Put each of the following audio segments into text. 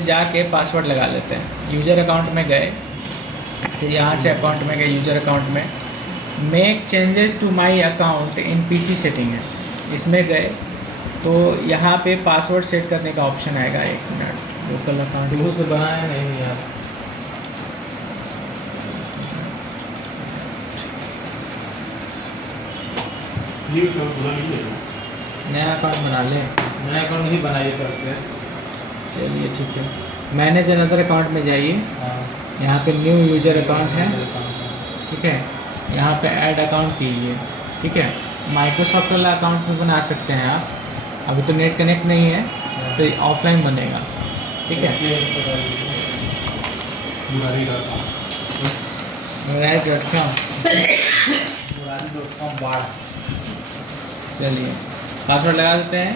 जाके पासवर्ड लगा लेते हैं। यूज़र अकाउंट में गए, फिर यहाँ से अकाउंट में गए, यूज़र अकाउंट में make changes to my account in PC setting है, इसमें गए तो यहाँ पे पासवर्ड सेट करने का ऑप्शन आएगा। 1 मिनट, लोकल अकाउंट शुरू से बनाया नहीं यार। नया अकाउंट बना लें। नया अकाउंट नहीं बनाइए करते। चलिए ठीक है, मैनेज अनदर अकाउंट में जाइए, हाँ, यहाँ पे न्यू यूज़र अकाउंट है, ठीक है। यहाँ पे ऐड अकाउंट कीजिए, ठीक है। माइक्रोसॉफ्ट वाला अकाउंट भी बना सकते हैं आप, अभी तो नेट कनेक्ट नहीं है तो ऑफलाइन बनेगा, ठीक है। चलिए पासवर्ड लगा देते हैं,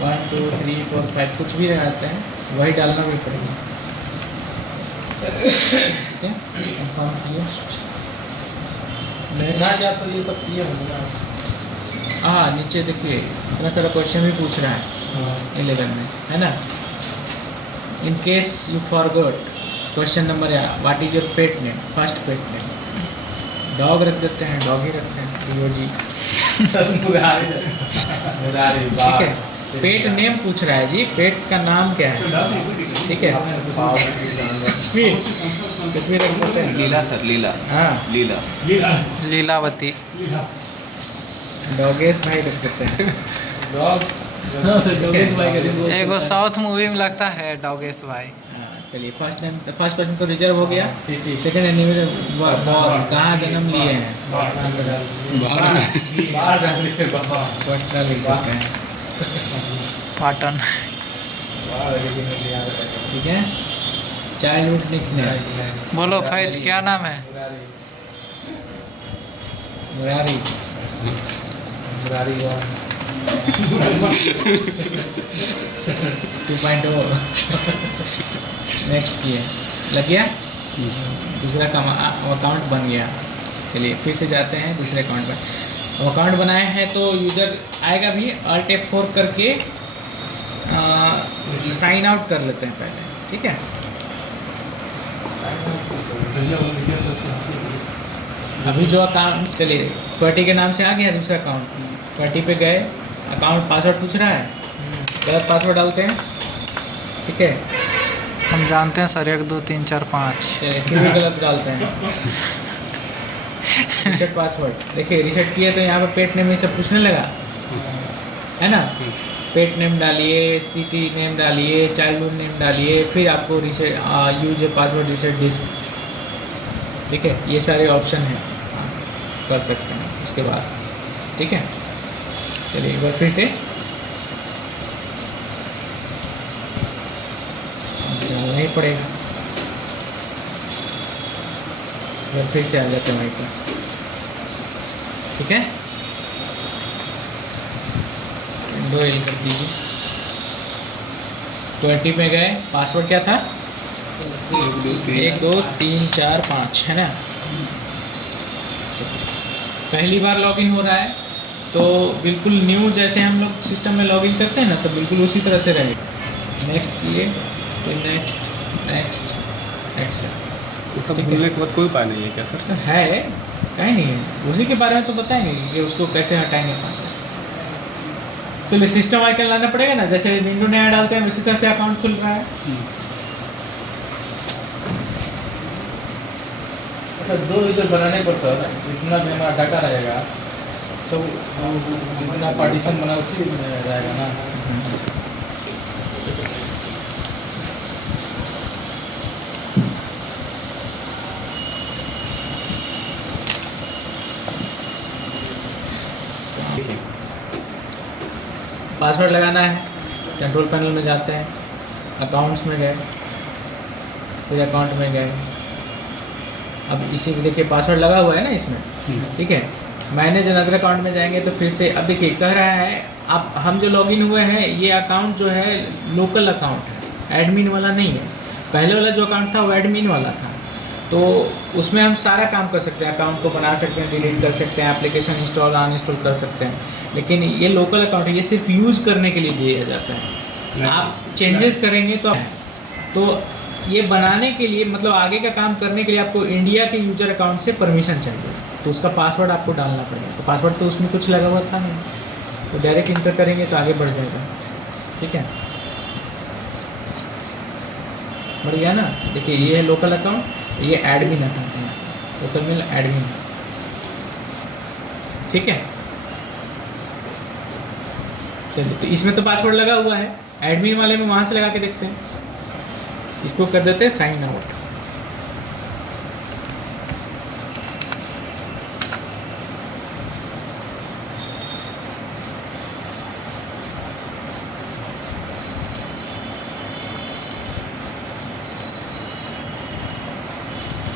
1 2 3 4 5 कुछ भी लगाते हैं, वही डालना भी पड़ेगा, ठीक है। कंफर्म किए, ना जा तो ये सब किए होंगे। हाँ नीचे देखिए इतना सारा क्वेश्चन भी पूछ रहा है 11 में, है ना। In case you forgot question number या what is your pet name, first pet name, dog रख देते हैं, डॉग ही रखते हैं, डीओजी, ठीक है। पेट नेम पूछ रहा है जी, पेट का नाम क्या है, ठीक है। कुछ भी रख देते हैं। लीला सर, लीला। हाँ लीला, लीलावती, डॉगेश भाई रख देते हैं। एगो साउथ मूवी में लगता है डॉगेश भाई। हाँ, चलिए फर्स्ट क्वेश्चन तो रिजर्व हो गया। सेकंड एनिमेशन कहाँ जन्म लिए हैं, पटना लिख देते हैं, पाटन। ठीक है। चाइल्डहुड निकनेम, बोलो फैज क्या नाम है? मुरारी, 2.0 नेक्स्ट किए, लग गया, दूसरा का अकाउंट बन गया। चलिए फिर से जाते हैं दूसरे अकाउंट पर। अकाउंट बनाए हैं तो यूज़र आएगा भी, Alt F4 करके साइन आउट कर लेते हैं पहले, ठीक है। अभी जो अकाउंट, चलिए क्वर्टी के नाम से आ गया दूसरा अकाउंट, क्वर्टी पे गए, अकाउंट पासवर्ड पूछ रहा है, गलत पासवर्ड डालते हैं, ठीक है। हम जानते हैं सर 1 2 3 4 5। चलिए फिर भी गलत डालते हैं, रीसेट पासवर्ड। देखिए रीसेट किए तो यहाँ पे पेट नेम ये सब पूछने लगा, है ना। पेट नेम डालिए, सिटी नेम डालिए, चाइल्डहुड नेम डालिए, फिर आपको reset use password reset disk, ठीक है। ये सारे ऑप्शन हैं, कर सकते हैं उसके बाद, ठीक है। चलिए एक बार फिर से डालना ही पड़ेगा, एक बार फिर से आ जाते हैं वहीं पर, ठीक है। विंडो एल कर दीजिए, क्वर्टी में गए, पासवर्ड क्या था, 1 2 3 4 5, है ना। पहली बार लॉगिन हो रहा है तो बिल्कुल न्यू जैसे हम लोग सिस्टम में लॉगिन करते हैं ना, तो बिल्कुल उसी तरह से रहेगा। नेक्स्ट किए, फिर नेक्स्ट नेक्स्ट नेक्स्ट, सब भूलने के बाद कोई उपाय नहीं है क्या सर? है कहीं नहीं है, उसी के बारे में तो बताएंगे कि उसको कैसे हटाएंगे पासवर्ड। चलिए सिस्टम आइकन लाना पड़ेगा ना, जैसे विंडो नया डालते हैं उसी तरह से अकाउंट खुल रहा है। अच्छा, 2 यूजर बनाने पर सर जितना भी हमारा डाटा रहेगा सब जितना पार्टीशन बना उसी में रहेगा ना। पासवर्ड लगाना है, कंट्रोल पैनल में जाते हैं, अकाउंट्स में गए, फिर अकाउंट में गए। अब इसी में देखिए पासवर्ड लगा हुआ है ना इसमें, ठीक है। मैनेज अनदर अकाउंट में जाएंगे तो फिर से अब देखिए कह रहा है, अब हम जो लॉगिन हुए हैं ये अकाउंट जो है लोकल अकाउंट है, एडमिन वाला नहीं है। पहले वाला जो अकाउंट था वो एडमिन वाला था, तो उसमें हम सारा काम कर सकते हैं, अकाउंट को बना सकते हैं, डिलीट कर सकते हैं, एप्लीकेशन इंस्टॉल अनइंस्टॉल कर सकते हैं। लेकिन ये लोकल अकाउंट है, ये सिर्फ यूज़ करने के लिए दिया जाता है। आप चेंजेस करेंगे तो तो ये बनाने के लिए मतलब आगे का काम करने के लिए आपको इंडिया के यूजर अकाउंट से परमिशन चाहिए, तो उसका पासवर्ड आपको डालना पड़ेगा। तो पासवर्ड तो उसमें कुछ लगा हुआ था नहीं, तो डायरेक्ट इंटर करेंगे तो आगे बढ़ जाएगा। ठीक है, बढ़ गया ना। देखिए ये है लोकल अकाउंट, ये एडमिन अकाउंट है, लोकल मेल एडमिन। ठीक है, चलिए तो इसमें तो पासवर्ड लगा हुआ है, एडमिन वाले में वहाँ से लगा के देखते हैं। इसको कर देते हैं sign out.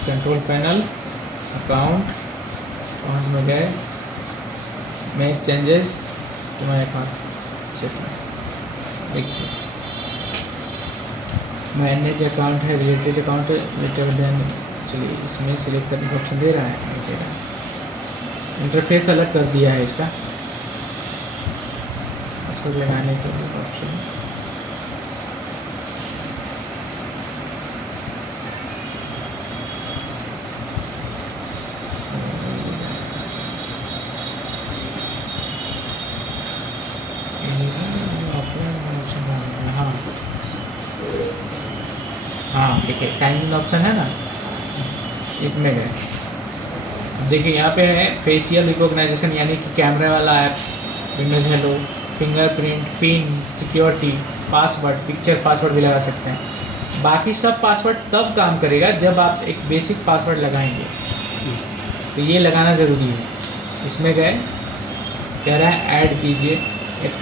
Control panel, account में गए, make changes to my account. देखिए मैनेज अकाउंट है, रिलेटेड अकाउंट रिलेटेड देन, चलिए इसमें सिलेक्ट करने का ऑप्शन दे रहा है। इंटरफेस अलग कर दिया है इसका, इसको लगाने के लिए ऑप्शन हाँ देखिए साइन इन ऑप्शन है ना, इसमें गए। देखिए यहाँ पे है फेशियल रिकॉग्नाइजेशन, यानी कि कैमरे वाला app, Windows hello, fingerprint, pin, security, password, picture password भी लगा सकते हैं। बाकी सब पासवर्ड तब काम करेगा जब आप एक बेसिक पासवर्ड लगाएंगे, तो ये लगाना ज़रूरी है। इसमें गए, कह रहा है ऐड कीजिए,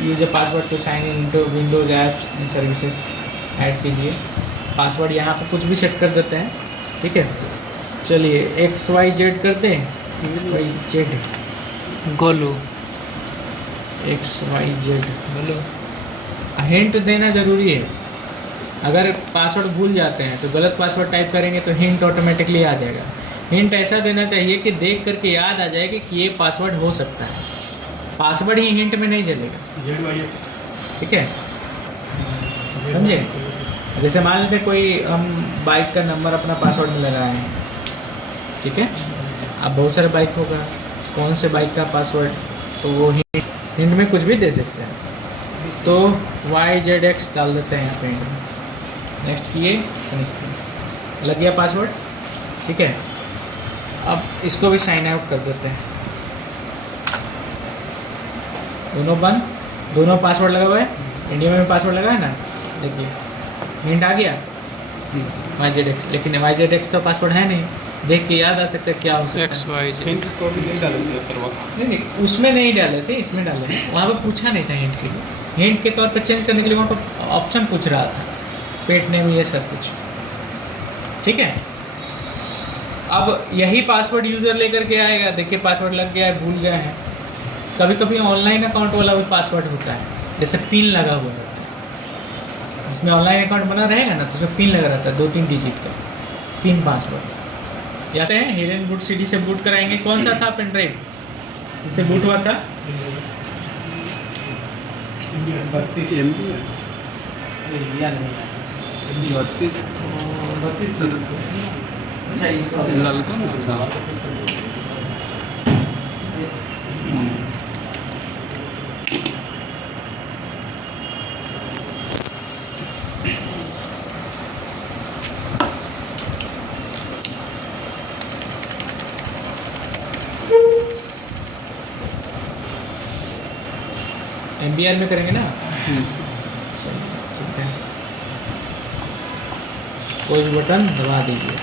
use a password to sign in to Windows apps and services, add कीजिए पासवर्ड। यहाँ पे कुछ भी सेट कर देते हैं। ठीक है, चलिए XYZ कर दें, XYZ गोलू XYZ बोलो। हिंट देना ज़रूरी है, अगर पासवर्ड भूल जाते हैं तो गलत पासवर्ड टाइप करेंगे तो हिंट ऑटोमेटिकली आ जाएगा। हिंट ऐसा देना चाहिए कि देख करके याद आ जाएगा कि ये पासवर्ड हो सकता है, पासवर्ड ही हिंट में नहीं चलेगा। ठीक है, समझे। जैसे मान लेते कोई हम बाइक का नंबर अपना पासवर्ड में लगाए हैं, ठीक है, अब बहुत सारे बाइक होगा, कौन से बाइक का पासवर्ड, तो वो हिंट में कुछ भी दे सकते हैं। तो YZX डाल देते हैं यहाँ पे, हिंट में नेक्स्ट किए, फिनिश किए, लग गया पासवर्ड। ठीक है, अब इसको भी साइन आउट कर देते हैं, दोनों बंद, दोनों पासवर्ड लगा हुआ है, इंडिया में पासवर्ड लगा है ना। देखिए हिंट आ गया YZX, लेकिन YZX तो पासवर्ड है नहीं, देख के याद आ सकता है क्या हो सकता है। XYZ हिंट तो भी नहीं डाले थे पर वक्त। नहीं, उसमें नहीं डाले थे, इसमें डाले थे। वहाँ पर पूछा नहीं था हिंट के लिए, हिंट के तौर पर चेंज करने के लिए वहाँ पर ऑप्शन पूछ रहा था, पेट नेम ये सब कुछ। ठीक है, अब यही पासवर्ड यूज़र लेकर के आएगा। देखिए पासवर्ड लग गया है, भूल गया है। कभी कभी ऑनलाइन अकाउंट वाला भी पासवर्ड होता है, जैसे पिन लगा हुआ रहता है, जिसमें ऑनलाइन अकाउंट बना रहेगा ना तो उसमें पिन लगा रहता है, 2-3 डिजिट का पिन पासवर्ड। याद है हिरन बूट CD से बूट कराएंगे, कौन सा था पेन ड्राइव जिससे बूट हुआ था? 32 MB या नहीं, 32 अच्छा इसको ललका ना। MBR में करेंगे ना। Yes. चलिए ठीक है, कोई भी बटन दबा दीजिए।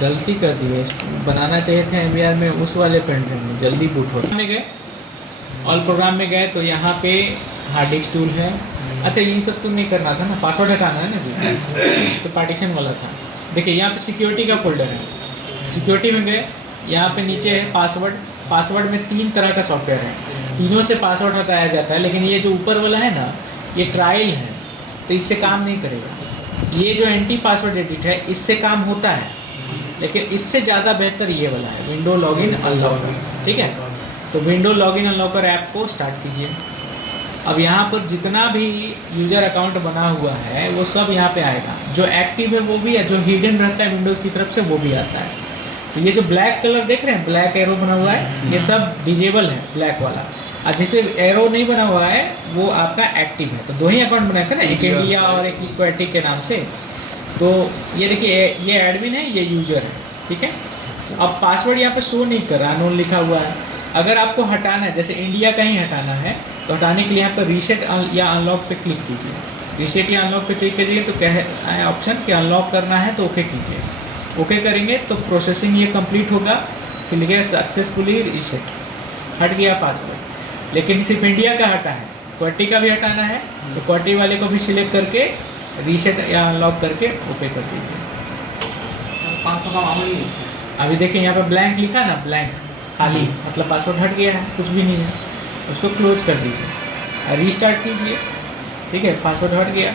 गलती कर दी है, इसको बनाना चाहिए था MBR में, उस वाले पेन ड्राइव में जल्दी बूट हो। में गए, ऑल प्रोग्राम में गए तो यहाँ पे हार्ड डिस्क टूल है। अच्छा ये सब तो नहीं करना था ना, पासवर्ड हटाना है ना जी, तो पार्टीशन वाला था। देखिए यहाँ पे सिक्योरिटी का फोल्डर है, सिक्योरिटी में गए, यहाँ पे नीचे है पासवर्ड। पासवर्ड में 3 तरह का सॉफ्टवेयर है, तीनों से पासवर्ड हटाया जाता है, लेकिन ये जो ऊपर वाला है ना ये ट्रायल है, तो इससे काम नहीं करेगा। ये जो एंटी पासवर्ड एडिट है इससे काम होता है, लेकिन इससे ज़्यादा बेहतर ये वाला है, विंडो लॉगिन अनलॉकर। ठीक है, तो विंडो लॉगिन अनलॉकर ऐप को स्टार्ट कीजिए। अब यहाँ पर जितना भी यूजर अकाउंट बना हुआ है वो सब यहाँ पे आएगा। जो एक्टिव है वो भी है, जो हिडन रहता है विंडोज़ की तरफ से वो भी आता है। तो ये जो ब्लैक कलर देख रहे हैं, ब्लैक एरो बना हुआ है, ये सब डिजेबल है ब्लैक वाला। और जिस पे एरो नहीं बना हुआ है वो आपका एक्टिव है। तो दो ही अकाउंट बनाए थे ना, एक इंडिया और एक इक्वेटिक के नाम से। तो ये देखिए, ये एडमिन है, ये यूजर है, ठीक है। अब पासवर्ड यहाँ पे शो नहीं कर रहा, अननोन लिखा हुआ है। अगर आपको हटाना है, जैसे इंडिया का ही हटाना है, तो हटाने के लिए यहाँ पर रीसेट या अनलॉक पे क्लिक कीजिए। रीसेट या अनलॉक पे क्लिक कीजिए तो कह आए ऑप्शन कि अनलॉक करना है तो ओके कीजिए। ओके करेंगे तो प्रोसेसिंग ये कंप्लीट होगा, फिर लिखिए सक्सेसफुली रीसेट, हट गया पासवर्ड। लेकिन सिर्फ इंडिया का हटा है, क्वाटी का भी हटाना है तो क्वाटी वाले को भी सिलेक्ट करके रीसेट या अनलॉक करके ओके कर दीजिए। 500 का मामूली है। अभी देखिए यहाँ पे ब्लैंक लिखा ना, ब्लैंक खाली, मतलब पासवर्ड हट गया है, कुछ भी नहीं है। उसको क्लोज कर दीजिए और रीस्टार्ट कीजिए, ठीक है, पासवर्ड हट गया।